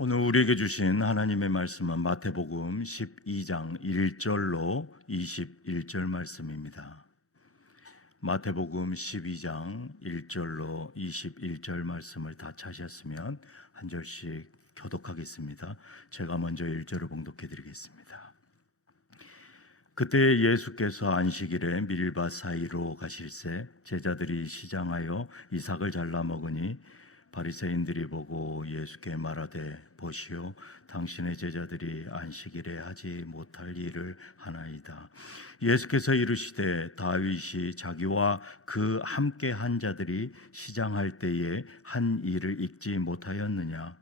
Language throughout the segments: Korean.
오늘 우리에게 주신 하나님의 말씀은 마태복음 12장 1절로 21절 말씀입니다. 마태복음 12장 1절로 21절 말씀을 다 찾으셨으면 한 절씩 교독하겠습니다. 제가 먼저 1절을 봉독해 드리겠습니다. 그때 예수께서 안식일에 밀밭 사이로 가실새 제자들이 시장하여 이삭을 잘라 먹으니 바리새인들이 보고 예수께 말하되 보시오, 당신의 제자들이 안식일에 하지 못할 일을 하나이다. 예수께서 이르시되 다윗이 자기와 그 함께 한 자들이 시장할 때에 한 일을 잊지 못하였느냐?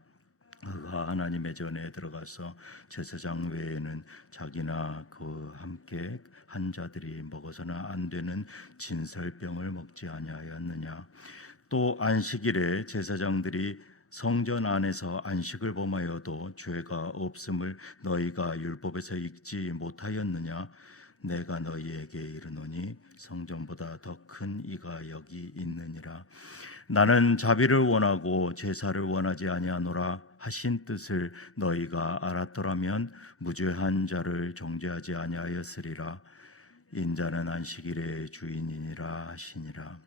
그가 하나님의 전에 들어가서 제사장 외에는 자기나 그 함께 한 자들이 먹어서는 안 되는 진설병을 먹지 아니하였느냐? 또 안식일에 제사장들이 성전 안에서 안식을 범하여도 죄가 없음을 너희가 율법에서 읽지 못하였느냐? 내가 너희에게 이르노니 성전보다 더 큰 이가 여기 있느니라. 나는 자비를 원하고 제사를 원하지 아니하노라 하신 뜻을 너희가 알았더라면 무죄한 자를 정죄하지 아니하였으리라. 인자는 안식일의 주인이니라 하시니라.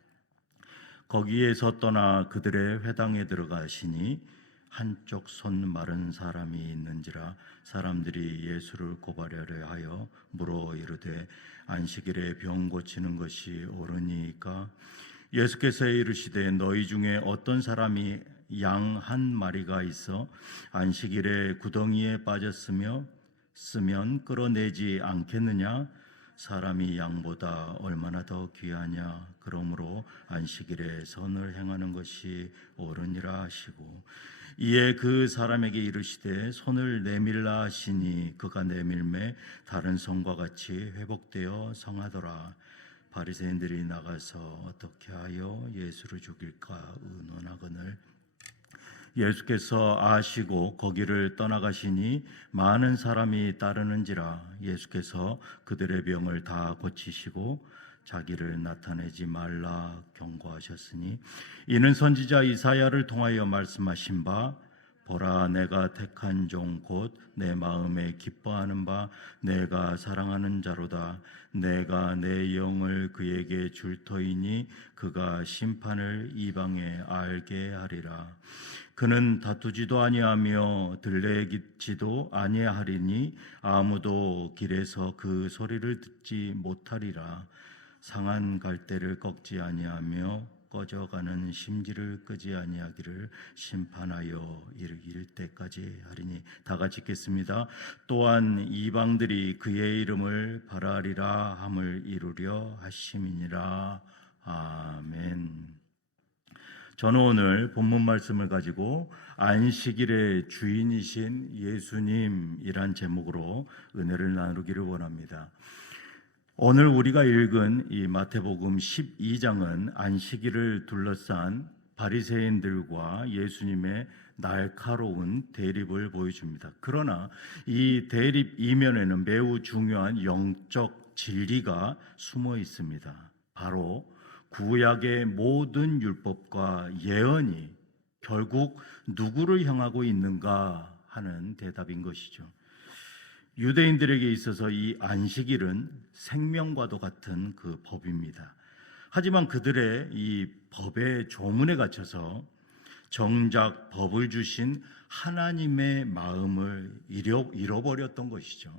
거기에서 떠나 그들의 회당에 들어가시니 한쪽 손 마른 사람이 있는지라. 사람들이 예수를 고발하려 하여 물어 이르되 안식일에 병 고치는 것이 옳으니까? 예수께서 이르시되 너희 중에 어떤 사람이 양 한 마리가 있어 안식일에 구덩이에 빠졌으며 쓰면 끌어내지 않겠느냐? 사람이 양보다 얼마나 더 귀하냐? 그러므로 안식일에 선을 행하는 것이 옳으니라 하시고, 이에 그 사람에게 이르시되 손을 내밀라 하시니 그가 내밀매 다른 손과 같이 회복되어 성하더라. 바리새인들이 나가서 어떻게 하여 예수를 죽일까 의논하거늘 예수께서 아시고 거기를 떠나가시니 많은 사람이 따르는지라. 예수께서 그들의 병을 다 고치시고 자기를 나타내지 말라 경고하셨으니, 이는 선지자 이사야를 통하여 말씀하신 바 보라, 내가 택한 종 곧 내 마음에 기뻐하는 바 내가 사랑하는 자로다. 내가 내 영을 그에게 줄 터이니 그가 심판을 이방에 알게 하리라. 그는 다투지도 아니하며 들레지도 아니하리니 아무도 길에서 그 소리를 듣지 못하리라. 상한 갈대를 꺾지 아니하며 꺼져가는 심지를 끄지 아니하기를 심판하여 이르길 때까지 하리니. 다 같이 읽겠습니다. 또한 이방들이 그의 이름을 바라리라 함을 이루려 하심이니라. 아멘. 저는 오늘 본문 말씀을 가지고 안식일의 주인이신 예수님이란 제목으로 은혜를 나누기를 원합니다. 오늘 우리가 읽은 이 마태복음 12장은 안식일을 둘러싼 바리새인들과 예수님의 날카로운 대립을 보여줍니다. 그러나 이 대립 이면에는 매우 중요한 영적 진리가 숨어 있습니다. 바로 구약의 모든 율법과 예언이 결국 누구를 향하고 있는가 하는 대답인 것이죠. 유대인들에게 있어서 이 안식일은 생명과도 같은 그 법입니다. 하지만 그들의 이 법의 조문에 갇혀서 정작 법을 주신 하나님의 마음을 잃어버렸던 것이죠.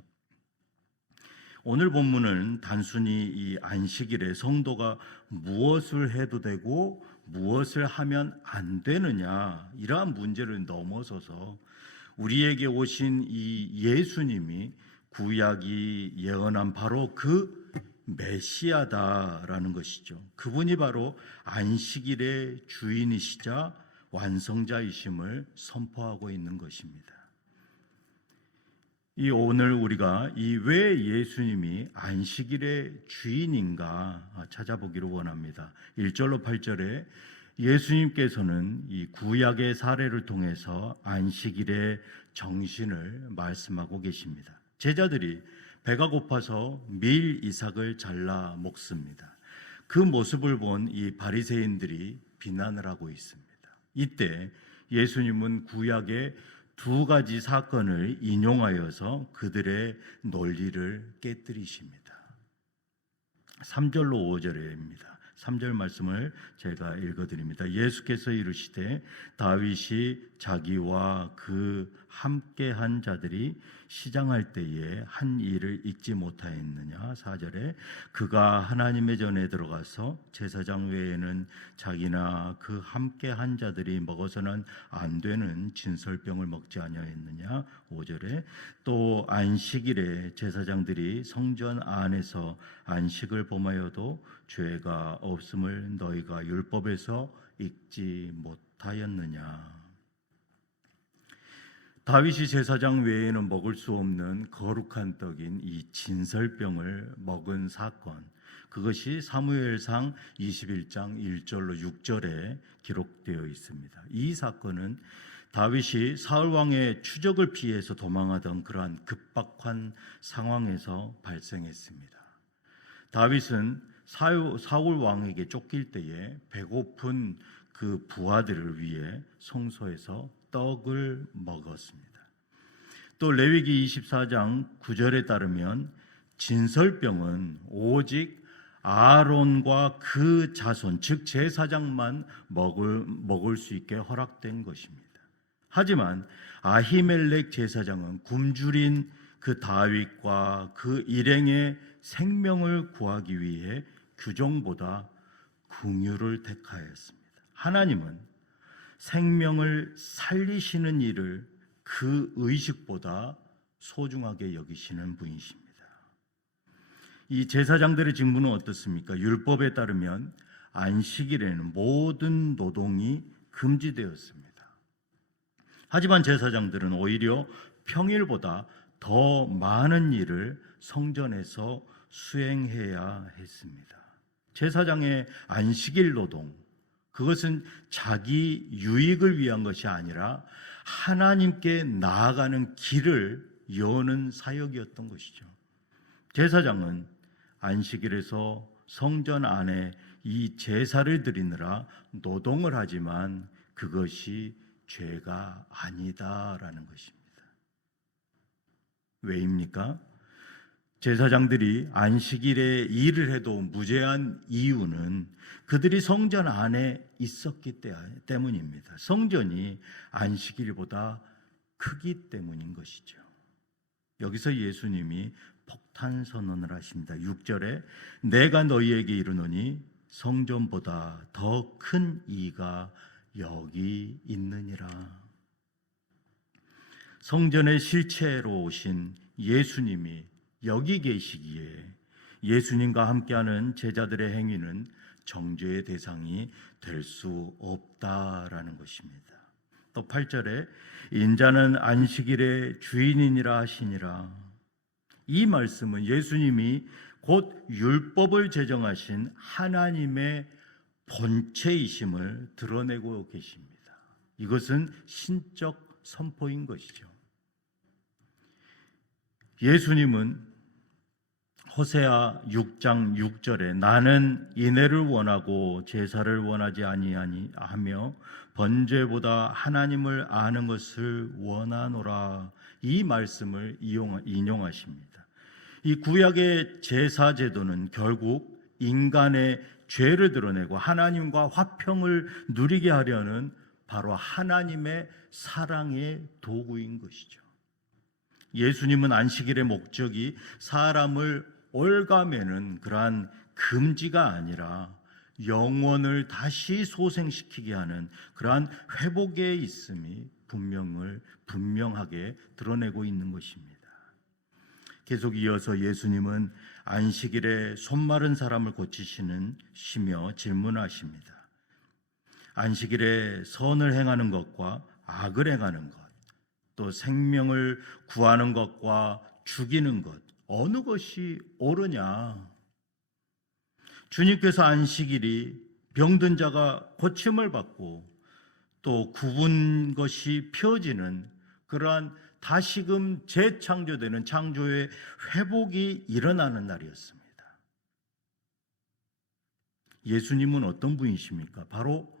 오늘 본문은 단순히 이 안식일에 성도가 무엇을 해도 되고 무엇을 하면 안 되느냐, 이러한 문제를 넘어서서 우리에게 오신 이 예수님이 구약이 예언한 바로 그 메시아다라는 것이죠. 그분이 바로 안식일의 주인이시자 완성자이심을 선포하고 있는 것입니다. 이 오늘 우리가 이 왜 예수님이 안식일의 주인인가 찾아보기를 원합니다. 1절로 8절에 예수님께서는 이 구약의 사례를 통해서 안식일의 정신을 말씀하고 계십니다. 제자들이 배가 고파서 밀 이삭을 잘라 먹습니다. 그 모습을 본 이 바리새인들이 비난을 하고 있습니다. 이때 예수님은 구약의 두 가지 사건을 인용하여서 그들의 논리를 깨뜨리십니다. 3절로 5절입니다. 3절 말씀을 제가 읽어드립니다. 예수께서 이르시되 다윗이 자기와 그 함께한 자들이 시장할 때에 한 일을 잊지 못하였느냐. 4절에 그가 하나님의 전에 들어가서 제사장 외에는 자기나 그 함께한 자들이 먹어서는 안 되는 진설병을 먹지 아니하였느냐. 5절에 또 안식일에 제사장들이 성전 안에서 안식을 범하여도 죄가 없음을 너희가 율법에서 읽지 못하였느냐. 다윗이 제사장 외에는 먹을 수 없는 거룩한 떡인 이 진설병을 먹은 사건, 그것이 사무엘상 21장 1절로 6절에 기록되어 있습니다. 이 사건은 다윗이 사울 왕의 추적을 피해서 도망하던 그러한 급박한 상황에서 발생했습니다. 다윗은 사울 왕에게 쫓길 때에 배고픈 그 부하들을 위해 성소에서 떡을 먹었습니다. 또 레위기 24장 9절에 따르면 진설병은 오직 아론과 그 자손, 즉 제사장만 먹을 수 있게 허락된 것입니다. 하지만 아히멜렉 제사장은 굶주린 그 다윗과 그 일행의 생명을 구하기 위해 규정보다 긍휼을 택하였습니다. 하나님은 생명을 살리시는 일을 그 의식보다 소중하게 여기시는 분이십니다. 이 제사장들의 직무는 어떻습니까? 율법에 따르면 안식일에는 모든 노동이 금지되었습니다. 하지만 제사장들은 오히려 평일보다 더 많은 일을 성전에서 수행해야 했습니다. 제사장의 안식일 노동, 그것은 자기 유익을 위한 것이 아니라 하나님께 나아가는 길을 여는 사역이었던 것이죠. 제사장은 안식일에서 성전 안에 이 제사를 드리느라 노동을 하지만 그것이 죄가 아니다라는 것입니다. 왜입니까? 제사장들이 안식일에 일을 해도 무죄한 이유는 그들이 성전 안에 있었기 때문입니다. 성전이 안식일보다 크기 때문인 것이죠. 여기서 예수님이 폭탄 선언을 하십니다. 6절에 내가 너희에게 이르노니 성전보다 더 큰 이가 여기 있느니라. 성전의 실체로 오신 예수님이 여기 계시기에 예수님과 함께하는 제자들의 행위는 정죄의 대상이 될 수 없다라는 것입니다. 또 8절에 인자는 안식일의 주인이니라 하시니라. 이 말씀은 예수님이 곧 율법을 제정하신 하나님의 본체이심을 드러내고 계십니다. 이것은 신적 선포인 것이죠. 예수님은 호세아 6장 6절에 나는 인애를 원하고 제사를 원하지 아니하며 번제보다 하나님을 아는 것을 원하노라, 이 말씀을 인용하십니다. 이 구약의 제사 제도는 결국 인간의 죄를 드러내고 하나님과 화평을 누리게 하려는 바로 하나님의 사랑의 도구인 것이죠. 예수님은 안식일의 목적이 사람을 올가매는 그러한 금지가 아니라 영혼을 다시 소생시키게 하는 그러한 회복의 있음이 분명하게 드러내고 있는 것입니다. 계속 이어서 예수님은 안식일에 손마른 사람을 고치시는 시며 질문하십니다. 안식일에 선을 행하는 것과 악을 행하는 것, 또 생명을 구하는 것과 죽이는 것, 어느 것이 옳으냐? 주님께서 안식일이 병든 자가 고침을 받고 또 굽은 것이 펴지는 그러한 다시금 재창조되는 창조의 회복이 일어나는 날이었습니다. 예수님은 어떤 분이십니까? 바로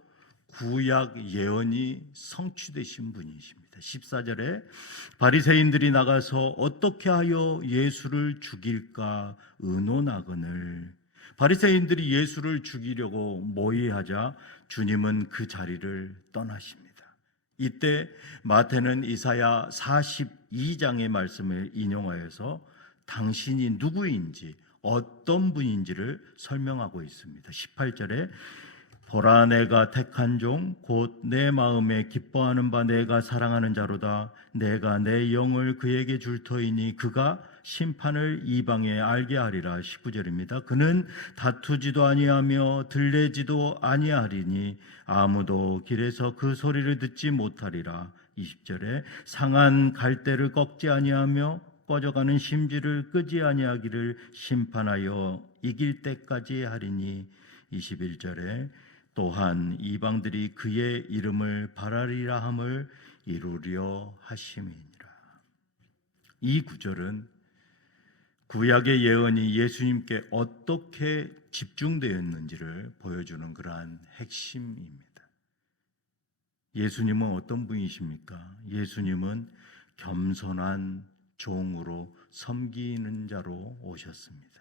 구약 예언이 성취되신 분이십니다. 14절에 바리새인들이 나가서 어떻게 하여 예수를 죽일까 의논하거늘. 바리새인들이 예수를 죽이려고 모의하자 주님은 그 자리를 떠나십니다. 이때 마태는 이사야 42장의 말씀을 인용하여서 당신이 누구인지 어떤 분인지를 설명하고 있습니다. 18절에 보라 내가 택한 종 곧 내 마음에 기뻐하는 바 내가 사랑하는 자로다. 내가 내 영을 그에게 줄 터이니 그가 심판을 이방에 알게 하리라. 19절입니다. 그는 다투지도 아니하며 들레지도 아니하리니 아무도 길에서 그 소리를 듣지 못하리라. 20절에 상한 갈대를 꺾지 아니하며 꺼져가는 심지를 끄지 아니하기를 심판하여 이길 때까지 하리니. 21절에 또한 이방들이 그의 이름을 바라리라 함을 이루려 하심이니라. 이 구절은 구약의 예언이 예수님께 어떻게 집중되었는지를 보여주는 그러한 핵심입니다. 예수님은 어떤 분이십니까? 예수님은 겸손한 종으로 섬기는 자로 오셨습니다.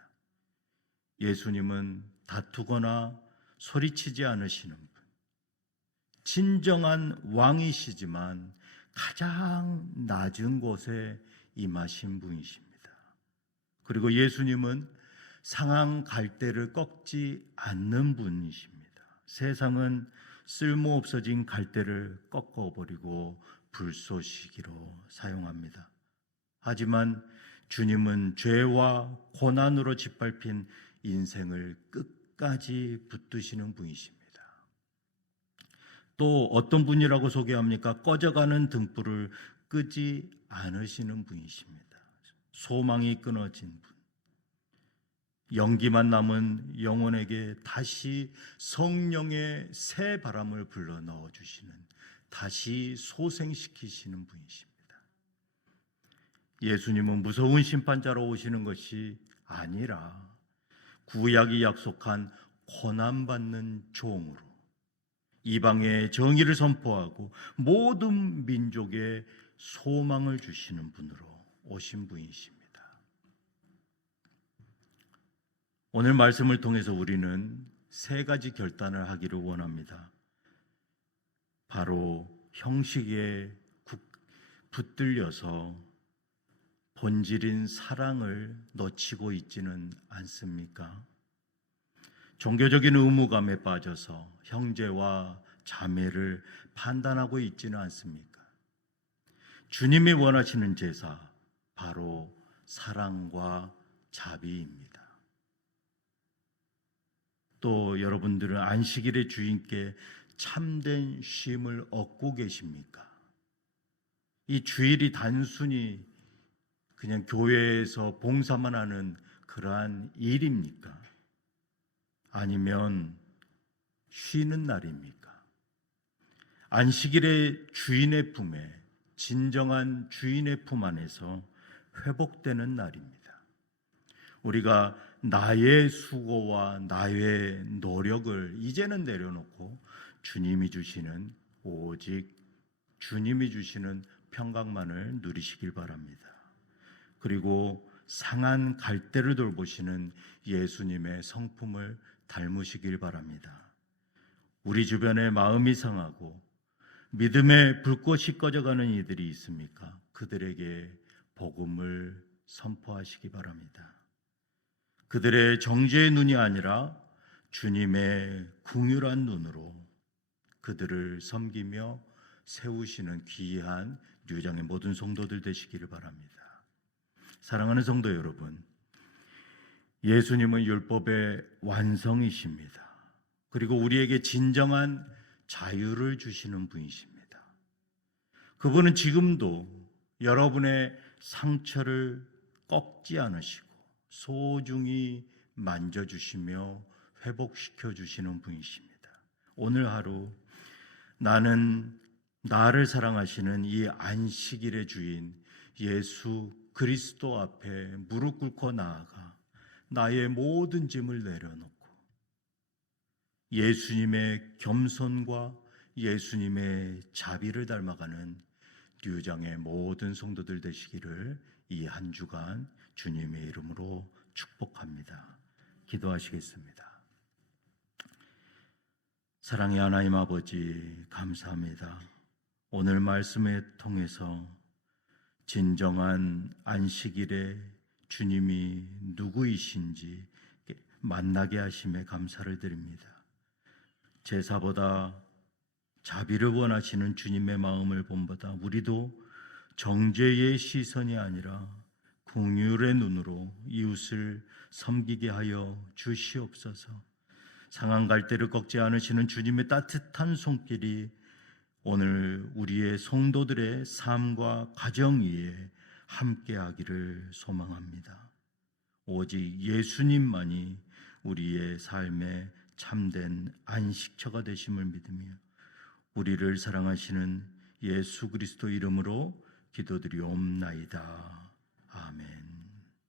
예수님은 다투거나 소리치지 않으시는 분, 진정한 왕이시지만 가장 낮은 곳에 임하신 분이십니다. 그리고 예수님은 상한 갈대를 꺾지 않는 분이십니다. 세상은 쓸모없어진 갈대를 꺾어버리고 불쏘시개로 사용합니다. 하지만 주님은 죄와 고난으로 짓밟힌 인생을 끝까지 붙드시는 분이십니다. 또 어떤 분이라고 소개합니까? 꺼져가는 등불을 끄지 않으시는 분이십니다. 소망이 끊어진 분, 연기만 남은 영혼에게 다시 성령의 새 바람을 불러 넣어주시는, 다시 소생시키시는 분이십니다. 예수님은 무서운 심판자로 오시는 것이 아니라 구약이 약속한 고난받는 종으로 이방의 정의를 선포하고 모든 민족에 소망을 주시는 분으로 오신 분이십니다. 오늘 말씀을 통해서 우리는 세 가지 결단을 하기를 원합니다. 바로 형식에 붙들려서 본질인 사랑을 놓치고 있지는 않습니까? 종교적인 의무감에 빠져서 형제와 자매를 판단하고 있지는 않습니까? 주님이 원하시는 제사, 바로 사랑과 자비입니다. 또 여러분들은 안식일의 주인께 참된 쉼을 얻고 계십니까? 이 주일이 단순히 그냥 교회에서 봉사만 하는 그러한 일입니까? 아니면 쉬는 날입니까? 안식일의 주인의 품에, 진정한 주인의 품 안에서 회복되는 날입니다. 우리가 나의 수고와 나의 노력을 이제는 내려놓고 주님이 주시는, 오직 주님이 주시는 평강만을 누리시길 바랍니다. 그리고 상한 갈대를 돌보시는 예수님의 성품을 닮으시길 바랍니다. 우리 주변에 마음이 상하고 믿음의 불꽃이 꺼져가는 이들이 있습니까? 그들에게 복음을 선포하시기 바랍니다. 그들의 정죄의 눈이 아니라 주님의 긍휼한 눈으로 그들을 섬기며 세우시는 귀한 뉴장의 모든 성도들 되시기를 바랍니다. 사랑하는 성도 여러분, 예수님은 율법의 완성이십니다. 그리고 우리에게 진정한 자유를 주시는 분이십니다. 그분은 지금도 여러분의 상처를 꺾지 않으시고 소중히 만져주시며 회복시켜 주시는 분이십니다. 오늘 하루 나는 나를 사랑하시는 이 안식일의 주인 예수 그리스도 앞에 무릎 꿇고 나아가 나의 모든 짐을 내려놓고 예수님의 겸손과 예수님의 자비를 닮아가는 류장의 모든 성도들 되시기를 이 한 주간 주님의 이름으로 축복합니다. 기도하시겠습니다. 사랑의 하나님 아버지, 감사합니다. 오늘 말씀을 통해서 진정한 안식일에 주님이 누구이신지 만나게 하심에 감사를 드립니다. 제사보다 자비를 원하시는 주님의 마음을 본보다 우리도 정죄의 시선이 아니라 긍휼의 눈으로 이웃을 섬기게 하여 주시옵소서. 상한 갈대를 꺾지 않으시는 주님의 따뜻한 손길이 오늘 우리의 성도들의 삶과 가정 위에 함께하기를 소망합니다. 오직 예수님만이 우리의 삶의 참된 안식처가 되심을 믿으며 우리를 사랑하시는 예수 그리스도 이름으로 기도드리옵나이다.